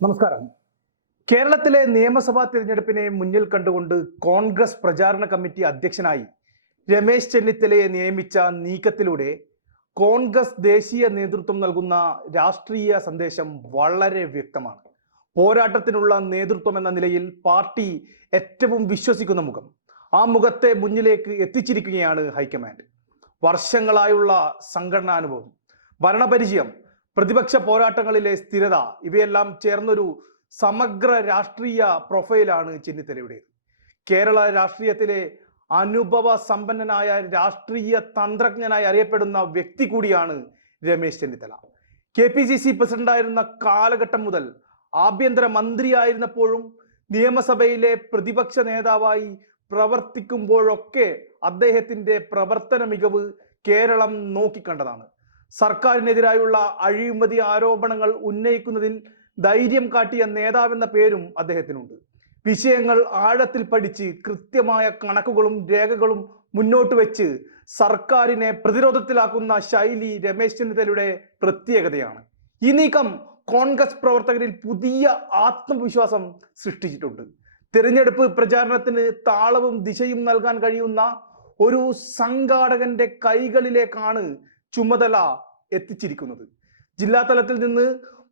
നമസ്കാരം. കേരളത്തിലെ നിയമസഭാ തിരഞ്ഞെടുപ്പിനെ മുന്നിൽ കണ്ടുകൊണ്ട് കോൺഗ്രസ് പ്രചാരണ കമ്മിറ്റി അധ്യക്ഷനായി രമേശ് ചെന്നിത്തലയെ നിയമിച്ച നീക്കത്തിലൂടെ കോൺഗ്രസ് ദേശീയ നേതൃത്വം നൽകുന്ന രാഷ്ട്രീയ സന്ദേശം വളരെ വ്യക്തമാണ്. പോരാട്ടത്തിനുള്ള നേതൃത്വം എന്ന നിലയിൽ പാർട്ടി ഏറ്റവും വിശ്വസിക്കുന്ന മുഖം. ആ മുഖത്തെ മുന്നിലേക്ക് എത്തിച്ചിരിക്കുകയാണ് ഹൈക്കമാൻഡ്. വർഷങ്ങളായുള്ള സംഘടനാനുഭവം ഭരണപരിചയം പ്രതിപക്ഷ പോരാട്ടങ്ങളിലെ സ്ഥിരത ഇവയെല്ലാം ചേർന്നൊരു സമഗ്ര രാഷ്ട്രീയ പ്രൊഫൈലാണ് ചെന്നിത്തലയുടേത് കേരള രാഷ്ട്രീയത്തിലെ അനുഭവ സമ്പന്നനായ രാഷ്ട്രീയ തന്ത്രജ്ഞനായി അറിയപ്പെടുന്ന വ്യക്തി കൂടിയാണ് Ramesh Chennithala. K P C C പ്രസിഡന്റായിരുന്ന കാലഘട്ടം മുതൽ ആഭ്യന്തര മന്ത്രിയായിരുന്നപ്പോഴും നിയമസഭയിലെ പ്രതിപക്ഷ നേതാവായി പ്രവർത്തിക്കുമ്പോഴൊക്കെ അദ്ദേഹത്തിന്റെ പ്രവർത്തന മികവ് കേരളം നോക്കിക്കണ്ടതാണ്. സർക്കാരിനെതിരായുള്ള അഴിമതി ആരോപണങ്ങൾ ഉന്നയിക്കുന്നതിൽ ധൈര്യം കാട്ടിയ നേതാവെന്ന പേരും അദ്ദേഹത്തിനുണ്ട്. വിഷയങ്ങൾ ആഴത്തിൽ പഠിച്ച് കൃത്യമായ കണക്കുകളും രേഖകളും മുന്നോട്ട് വെച്ച് സർക്കാരിനെ പ്രതിരോധത്തിലാക്കുന്ന ശൈലി രമേശ് ചെന്നിത്തലയുടെ പ്രത്യേകതയാണ്. ഈ നീക്കം കോൺഗ്രസ് പ്രവർത്തകരിൽ പുതിയ ആത്മവിശ്വാസം സൃഷ്ടിച്ചിട്ടുണ്ട്. തിരഞ്ഞെടുപ്പ് പ്രചാരണത്തിന് താളവും ദിശയും നൽകാൻ കഴിയുന്ന ഒരു സംഘാടകന്റെ കൈകളിലേക്കാണ് ചുമതല എത്തിച്ചിരിക്കുന്നത്. ജില്ലാ തലത്തിൽ നിന്ന്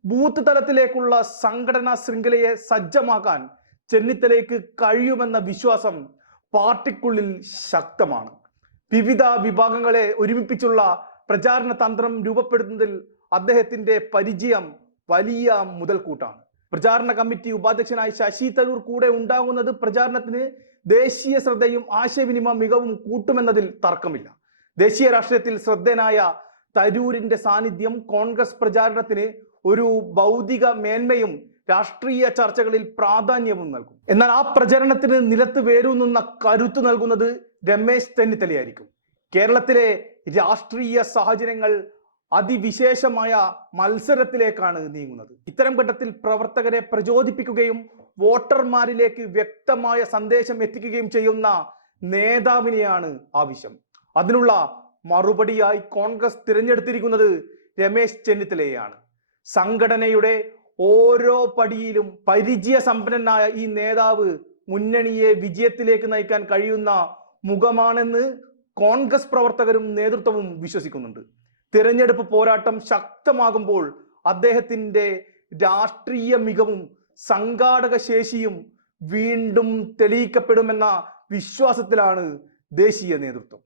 ബൂത്ത് തലത്തിലേക്കുള്ള സംഘടനാ ശൃംഖലയെ സജ്ജമാക്കാൻ ചെന്നിത്തലയ്ക്ക് കഴിയുമെന്ന വിശ്വാസം പാർട്ടിക്കുള്ളിൽ ശക്തമാണ്. വിവിധ വിഭാഗങ്ങളെ ഒരുമിപ്പിച്ചുള്ള പ്രചാരണ തന്ത്രം രൂപപ്പെടുത്തുന്നതിൽ അദ്ദേഹത്തിന്റെ പരിചയം വലിയ മുതൽക്കൂട്ടാണ്. പ്രചാരണ കമ്മിറ്റി ഉപാധ്യക്ഷനായി ശശി തരൂർ കൂടെ ഉണ്ടാകുന്നത് പ്രചാരണത്തിന് ദേശീയ ശ്രദ്ധയും ആശയവിനിമയ മികവും കൂട്ടുമെന്നതിൽ തർക്കമില്ല. ദേശീയ രാഷ്ട്രീയത്തിൽ ശ്രദ്ധേയനായ തരൂരിന്റെ സാന്നിധ്യം കോൺഗ്രസ് പ്രചാരണത്തിന് ഒരു ഭൗതിക മേന്മയും രാഷ്ട്രീയ ചർച്ചകളിൽ പ്രാധാന്യവും നൽകും. എന്നാൽ ആ പ്രചരണത്തിന് നിലത്ത് വേരൂന്നുന്ന കരുത്ത് നൽകുന്നത് രമേശ് ചെന്നിത്തലയായിരിക്കും. കേരളത്തിലെ രാഷ്ട്രീയ സാഹചര്യങ്ങൾ അതിവിശേഷമായ മത്സരത്തിലേക്കാണ് നീങ്ങുന്നത്. ഇത്തരം ഘട്ടത്തിൽ പ്രവർത്തകരെ പ്രചോദിപ്പിക്കുകയും വോട്ടർമാരിലേക്ക് വ്യക്തമായ സന്ദേശം എത്തിക്കുകയും ചെയ്യുന്ന നേതാവിനെയാണ് ആവശ്യം. അതിനുള്ള മറുപടിയായി കോൺഗ്രസ് തിരഞ്ഞെടുത്തിരിക്കുന്നത് രമേശ് ചെന്നിത്തലയെയാണ്. സംഘടനയുടെ ഓരോ പടിയിലും പരിചയ സമ്പന്നനായ ഈ നേതാവ് മുന്നണിയെ വിജയത്തിലേക്ക് നയിക്കാൻ കഴിയുന്ന മുഖമാണെന്ന് കോൺഗ്രസ് പ്രവർത്തകരും നേതൃത്വവും വിശ്വസിക്കുന്നുണ്ട്. തിരഞ്ഞെടുപ്പ് പോരാട്ടം ശക്തമാകുമ്പോൾ അദ്ദേഹത്തിന്റെ രാഷ്ട്രീയ മികവും സംഘാടക ശേഷിയും വീണ്ടും തെളിയിക്കപ്പെടുമെന്ന വിശ്വാസത്തിലാണ് ദേശീയ നേതൃത്വം.